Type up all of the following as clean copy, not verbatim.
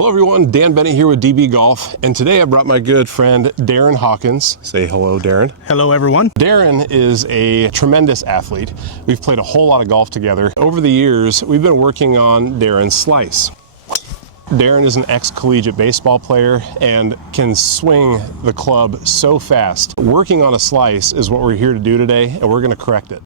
Hello everyone, Dan Bennett here with DB Golf, and today I brought my good friend Darren Hawkins. Say hello, Darren. Hello everyone. Darren is a tremendous athlete. We've played a whole lot of golf together. Over the years, we've been working on Darren's slice. Darren is an ex-collegiate baseball player and can swing the club so fast. Working on a slice is what we're here to do today, and we're going to correct it.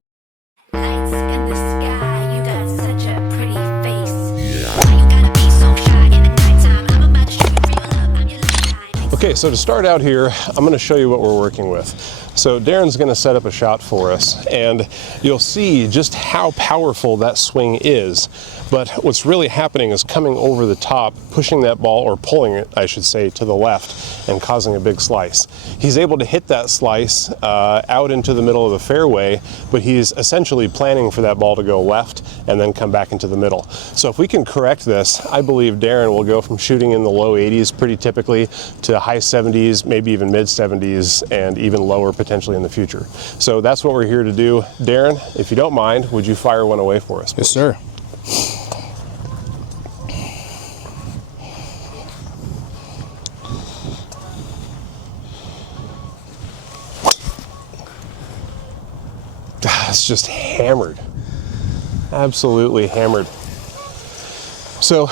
Okay, so to start out here, I'm going to show you what we're working with. So Darren's going to set up a shot for us, and you'll see just how powerful that swing is. But what's really happening is coming over the top, pushing that ball, or pulling it, I should say, to the left and causing a big slice. He's able to hit that slice out into the middle of the fairway, but he's essentially planning for that ball to go left and then come back into the middle. So if we can correct this, I believe Darren will go from shooting in the low 80s pretty typically to high 70s, maybe even mid 70s, and even lower potentially in the future. So that's what we're here to do. Darren, if you don't mind, would you fire one away for us, please? Yes, sir. It's just hammered, absolutely hammered. So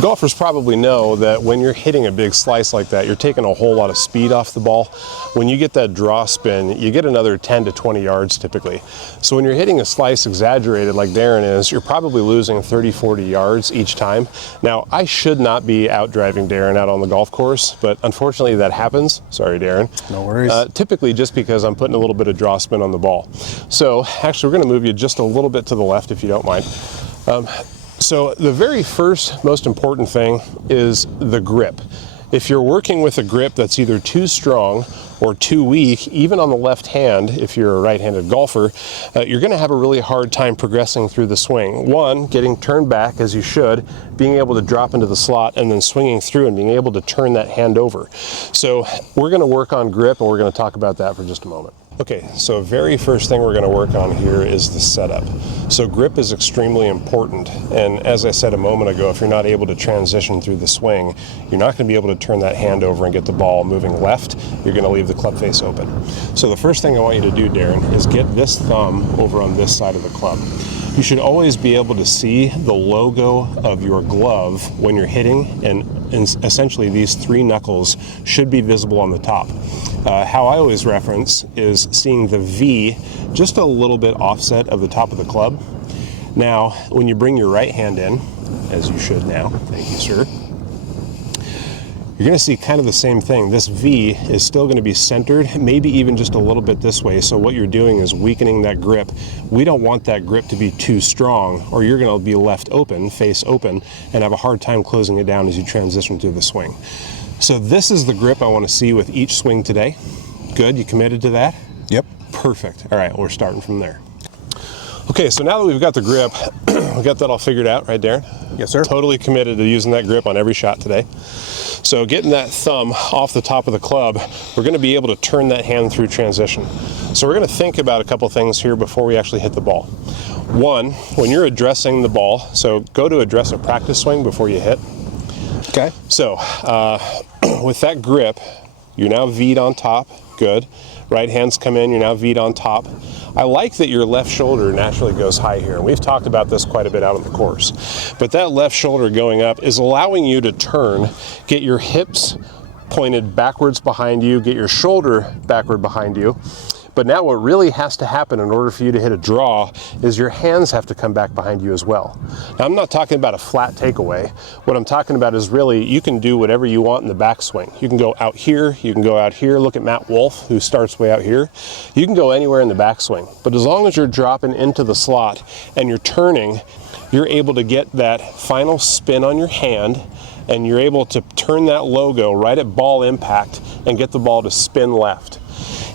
golfers probably know that when you're hitting a big slice like that, you're taking a whole lot of speed off the ball. When you get that draw spin, you get another 10 to 20 yards typically. So when you're hitting a slice exaggerated like Darren is, you're probably losing 30, 40 yards each time. Now, I should not be out driving Darren out on the golf course, but unfortunately that happens. Sorry, Darren. No worries. Typically just because I'm putting a little bit of draw spin on the ball. So actually we're going to move you just a little bit to the left if you don't mind. So the very first most important thing is the grip. If you're working with a grip that's either too strong or too weak, even on the left hand, if you're a right-handed golfer, you're going to have a really hard time progressing through the swing. One, getting turned back as you should, being able to drop into the slot, and then swinging through and being able to turn that hand over. So we're going to work on grip, and we're going to talk about that for just a moment. Okay, so very first thing we're going to work on here is the setup. So grip is extremely important, and as I said a moment ago, if you're not able to transition through the swing, you're not going to be able to turn that hand over and get the ball moving left. You're going to leave the club face open. So the first thing I want you to do, Darren, is get this thumb over on this side of the club. You should always be able to see the logo of your glove when you're hitting, and essentially these three knuckles should be visible on the top. How I always reference is seeing the V just a little bit offset of the top of the club. Now, when you bring your right hand in, as you should now, thank you, sir, you're going to see kind of the same thing. This V is still going to be centered, maybe even just a little bit this way. So what you're doing is weakening that grip. We don't want that grip to be too strong, or you're going to be left open, face open, and have a hard time closing it down as you transition through the swing. So this is the grip I want to see with each swing today. Good, you committed to that? Yep. Perfect. All right, we're starting from there. Okay, so now that we've got the grip, we got that all figured out, right, Darren? Yes, sir. Totally committed to using that grip on every shot today. So getting that thumb off the top of the club, we're going to be able to turn that hand through transition. So we're going to think about a couple things here before we actually hit the ball. One, when you're addressing the ball, so go to address a practice swing before you hit. Okay. So with that grip, you're now V'd on top. Good. Right hand's come in, you're now V'd on top. I like that your left shoulder naturally goes high here, and we've talked about this quite a bit out on the course. But that left shoulder going up is allowing you to turn, get your hips pointed backwards behind you, get your shoulder backward behind you. But now what really has to happen in order for you to hit a draw is your hands have to come back behind you as well. Now, I'm not talking about a flat takeaway. What I'm talking about is really you can do whatever you want in the backswing. You can go out here, you can go out here. Look at Matt Wolf, who starts way out here. You can go anywhere in the backswing. But as long as you're dropping into the slot and you're turning, you're able to get that final spin on your hand, and you're able to turn that logo right at ball impact and get the ball to spin left.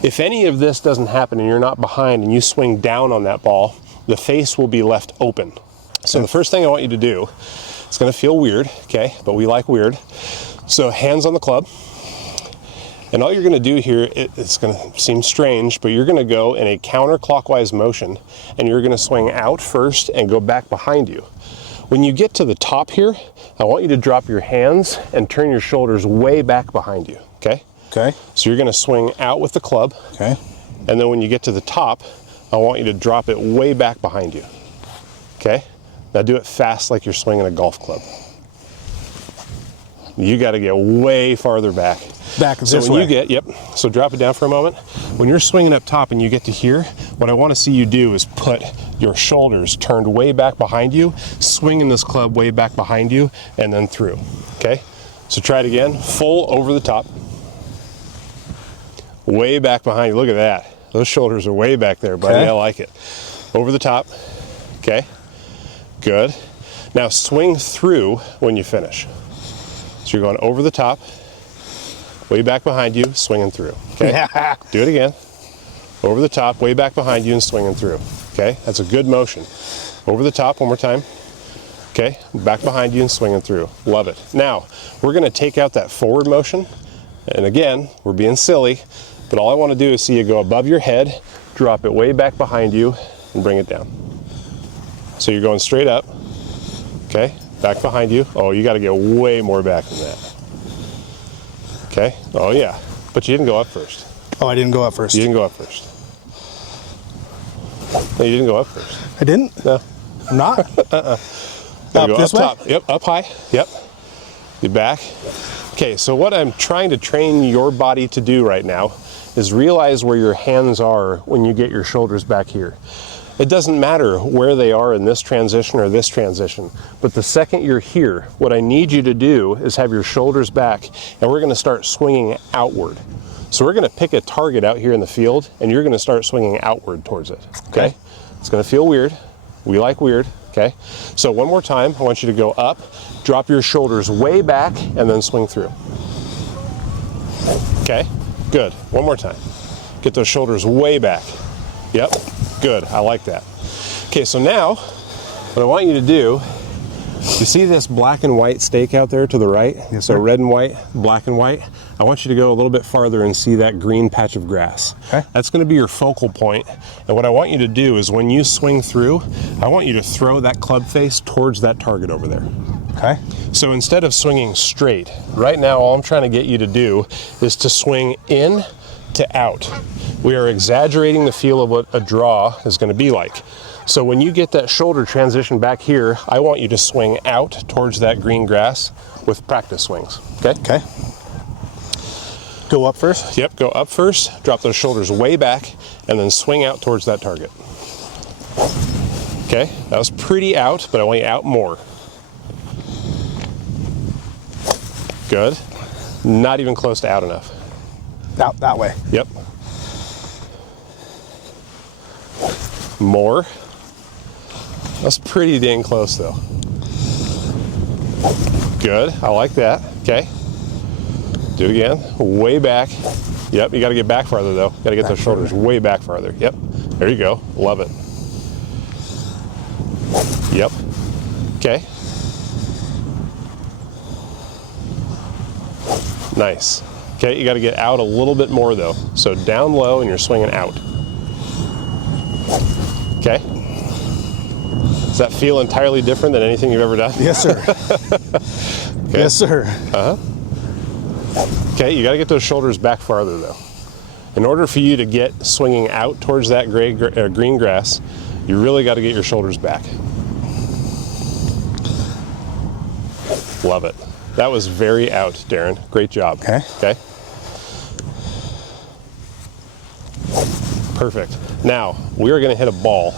If any of this doesn't happen and you're not behind and you swing down on that ball, the face will be left open. So the first thing I want you to do, it's going to feel weird, okay, but we like weird. So hands on the club, and all you're going to do here, it's going to seem strange, but you're going to go in a counterclockwise motion, and you're going to swing out first and go back behind you. When you get to the top here, I want you to drop your hands and turn your shoulders way back behind you, okay? Okay. So you're gonna swing out with the club. Okay. And then when you get to the top, I want you to drop it way back behind you, okay? Now do it fast like you're swinging a golf club. You gotta get way farther back. Back so this when way. you get, yep, so drop it down for a moment. When you're swinging up top and you get to here, what I wanna see you do is put your shoulders turned way back behind you, swinging this club way back behind you, and then through, okay? So try it again, full over the top. Way back behind you, look at that. Those shoulders are way back there, buddy, I like it. Over the top, okay, good. Now swing through when you finish. So you're going over the top, way back behind you, swinging through, okay? Do it again. Over the top, way back behind you and swinging through, okay? That's a good motion. Over the top, one more time. Okay, back behind you and swinging through. Love it. Now, we're gonna take out that forward motion. And again, we're being silly, but all I wanna do is see you go above your head, drop it way back behind you, and bring it down. So you're going straight up, okay? Back behind you. Oh, you gotta get way more back than that. Okay, oh yeah, but you didn't go up first. Oh, I didn't go up first. You didn't go up first. No, you didn't go up first. I didn't? No. I'm not? Up this way? top. Yep, up high. Yep. You back. Okay, so what I'm trying to train your body to do right now is realize where your hands are when you get your shoulders back here. It doesn't matter where they are in this transition or this transition, but the second you're here, what I need you to do is have your shoulders back, and we're gonna start swinging outward. So we're gonna pick a target out here in the field, and you're gonna start swinging outward towards it, okay? It's gonna feel weird. We like weird, okay? So one more time, I want you to go up, drop your shoulders way back, and then swing through. Okay, good. One more time. Get those shoulders way back. Yep, good, I like that. Okay, so now, what I want you to do, you see this black and white stake out there to the right? Yes, so sir. red and white, black and white. I want you to go a little bit farther and see that green patch of grass. Okay. That's gonna be your focal point. And what I want you to do is when you swing through, I want you to throw that club face towards that target over there. Okay. So instead of swinging straight, right now all I'm trying to get you to do is to swing in to out. We are exaggerating the feel of what a draw is going to be like. So when you get that shoulder transition back here, I want you to swing out towards that green grass with practice swings, okay? Okay. Go up first? Yep, go up first, drop those shoulders way back, and then swing out towards that target. Okay, that was pretty out, but I want you out more. Good. Not even close to out enough. Out that way. Yep. More. That's pretty dang close though. Good, I like that. Okay. Do it again, way back. Yep, you gotta get back farther though. Gotta get those shoulders way back farther. Yep, there you go, love it. Yep, okay. Nice. Okay, you gotta get out a little bit more though. So down low and you're swinging out. Okay. Does that feel entirely different than anything you've ever done? Yes, sir. Okay. Yes, sir. Okay, you got to get those shoulders back farther though. In order for you to get swinging out towards that green grass, you really got to get your shoulders back. Love it. That was very out, Darren. Great job. Okay. Okay. Perfect. Now, we are going to hit a ball.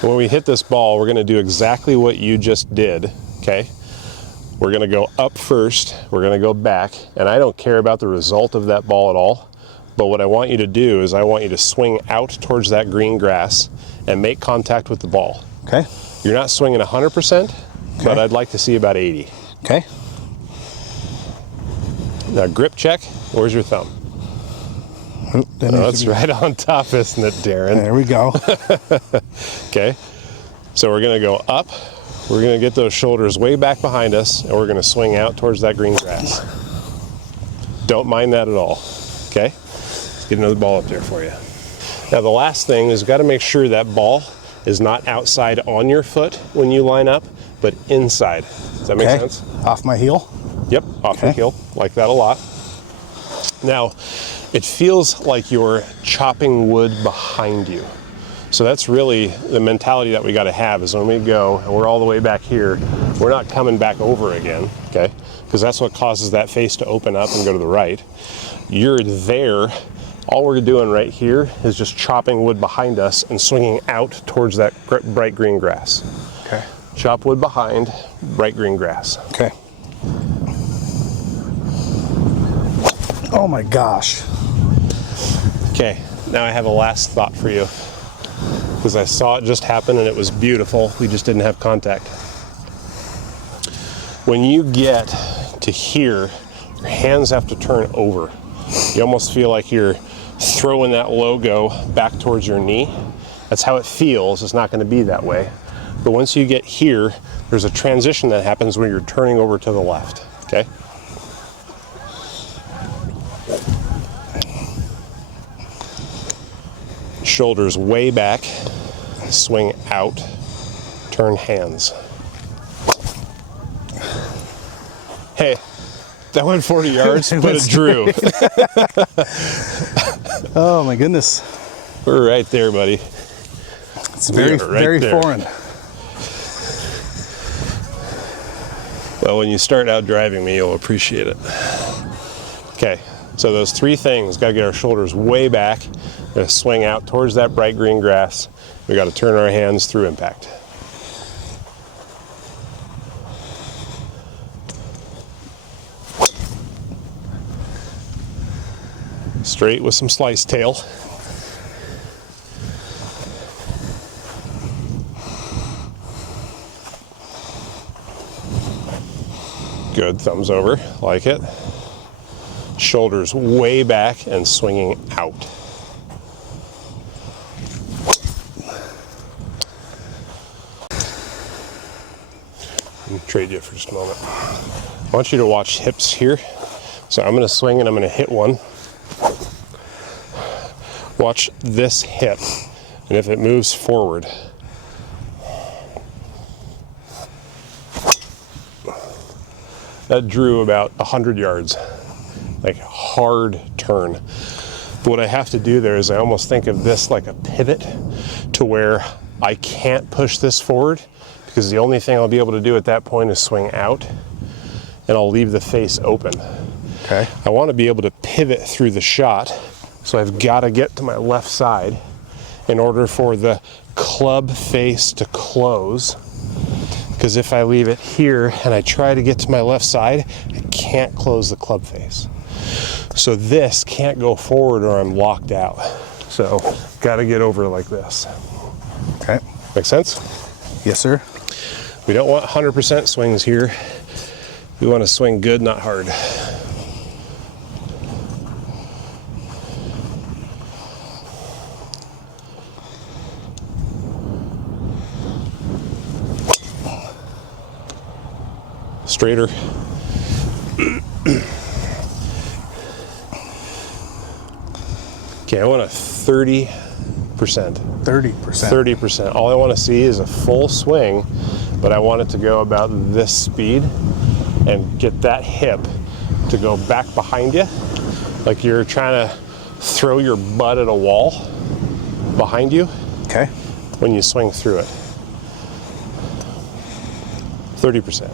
And when we hit this ball, we're going to do exactly what you just did, okay? We're going to go up first, we're going to go back, and I don't care about the result of that ball at all, but what I want you to do is I want you to swing out towards that green grass and make contact with the ball. Okay. You're not swinging 100%, but I'd like to see about 80. Okay. Now grip check, where's your thumb? Oh, That's right on top, isn't it, Darren? There we go. Okay, so we're gonna go up, we're gonna get those shoulders way back behind us, and we're gonna swing out towards that green grass. Don't mind that at all, okay? Let's get another ball up there for you. Now the last thing is you gotta make sure that ball is not outside on your foot when you line up, but inside. Does that make sense? Off my heel? Yep, off your heel, like that a lot. Now, it feels like you're chopping wood behind you. So that's really the mentality that we got to have, is when we go and we're all the way back here, we're not coming back over again, okay? Because that's what causes that face to open up and go to the right. You're there. All we're doing right here is just chopping wood behind us and swinging out towards that bright green grass. Okay. Chop wood behind, bright green grass. Okay. Oh my gosh. Okay, now I have a last thought for you, because I saw it just happen and it was beautiful. We just didn't have contact. When you get to here, your hands have to turn over. You almost feel like you're throwing that logo back towards your knee. That's how it feels. It's not going to be that way. But once you get here, there's a transition that happens when you're turning over to the left, okay? Shoulders way back, swing out, turn hands. Hey, that went 40 yards, but it drew. Oh my goodness. We're right there, buddy. It's very, very foreign. Well, when you start out driving me, you'll appreciate it. Okay, so those three things, got to get our shoulders way back, got to swing out towards that bright green grass. We got to turn our hands through impact. Straight with some slice tail. Good, thumbs over, like it. Shoulders way back and swinging out. Let me trade you for just a moment. I want you to watch hips here. So I'm going to swing and I'm going to hit one. Watch this hip, and if it moves forward, that drew about 100 yards, like hard turn. But what I have to do there is I almost think of this like a pivot to where I can't push this forward, because the only thing I'll be able to do at that point is swing out, and I'll leave the face open. Okay. I want to be able to pivot through the shot, so I've got to get to my left side in order for the club face to close. Because if I leave it here and I try to get to my left side, I can't close the club face. So this can't go forward or I'm locked out. So got to get over like this. Okay. Make sense? Yes, sir. We don't want 100% swings here. We want to swing good, not hard. Straighter. Okay, I want a 30%. 30%. 30%. All I want to see is a full swing, but I want it to go about this speed and get that hip to go back behind you, like you're trying to throw your butt at a wall behind you. Okay. When you swing through it. 30%.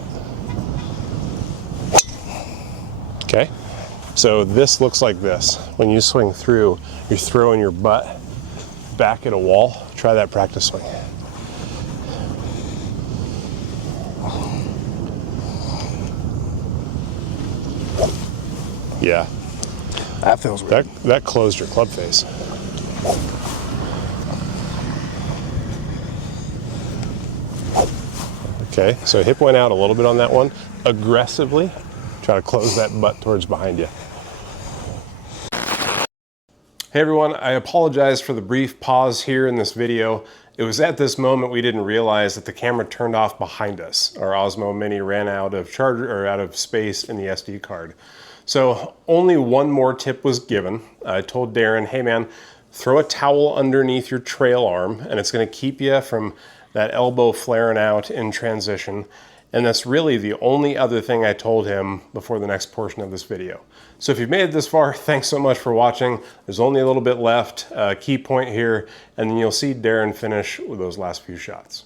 Okay, so this looks like this. When you swing through, you're throwing your butt back at a wall. Try that practice swing. Yeah. That feels weird. That closed your club face. Okay, so hip went out a little bit on that one. Aggressively, try to close that butt towards behind you. Hey everyone, I apologize for the brief pause here in this video. It was at this moment we didn't realize that the camera turned off behind us. Our Osmo Mini ran out of charger or out of space in the SD card. So only one more tip was given. I told Darren, hey man, throw a towel underneath your trail arm and it's gonna keep you from that elbow flaring out in transition. And that's really the only other thing I told him before the next portion of this video. So if you've made it this far, thanks so much for watching. There's only a little bit left, key point here, and then you'll see Darren finish with those last few shots.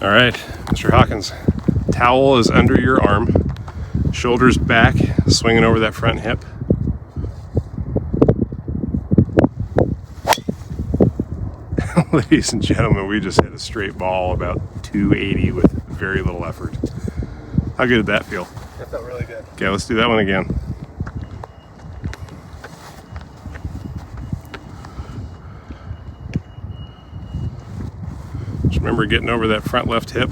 All right, Mr. Hawkins, towel is under your arm, shoulders back, swinging over that front hip. Ladies and gentlemen, we just hit a straight ball about 280 with very little effort. How good did that feel? That felt really good. Okay, let's do that one again. Just remember getting over that front left hip.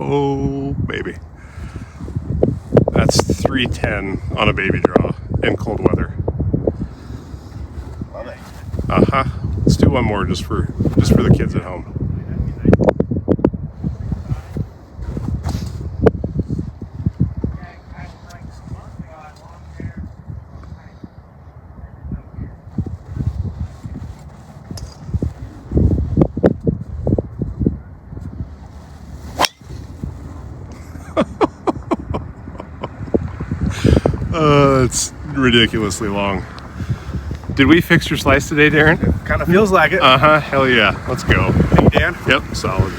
Oh, baby. That's 310 on a baby draw in cold weather. Love it. Uh-huh. Let's do one more just for the kids at home. It's ridiculously long. Did we fix your slice today, Darren? Kind of feels like it. Uh-huh, hell yeah. Let's go. Thank you, Dan. Yep, solid.